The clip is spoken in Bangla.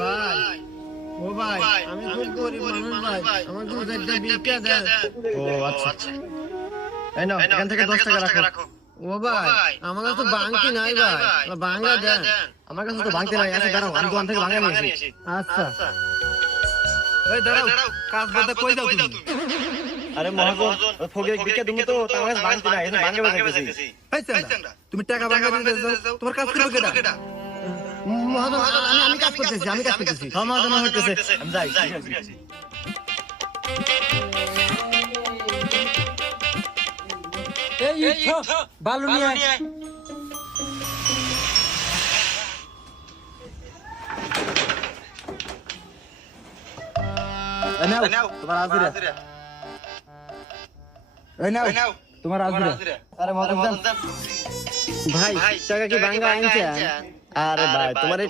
ভাই ও ভাই আমি খুব গরিব মানুষ ভাই আমার দুধ একটা ভিক্ষা দেন। ও আচ্ছা, এই নাও এখান থেকে 10 টাকা রাখো। ও ভাই আমার কাছে তো বাংতি নাই ভাই, বাংলা দেন। আমার কাছে তো ভাঙতে নাই, আচ্ছা দাঁড়াও আমি দোকান থেকে ভাঙা নিয়ে আসি। আচ্ছা এই দাঁড়াও, কাজ বলতে কই যাও তুমি? আরে মহাজন ফকির ভিক্ষা দিমু তো, তার কাছে ভাঙতে নাই, এটা ভাঙা বেজাইতেছি। এই চান্দা, তুমি টাকা ভাঙা দিতে যাও, তোমার কাজ করবে কেডা? মহাজন আমি কাজ করতেছি, আমি কাজ করতেছি। সমাধান হইতেছে, আমি যাই ঠিক আছে। এই বালু নিয়ে আয়। এই নাও তোমার হাজিরা। এই নাও তোমার হাজিরা। আরে মহাজন ভাই টাকা কি ভাঙা আনছে? আরে ভাই তোমার এই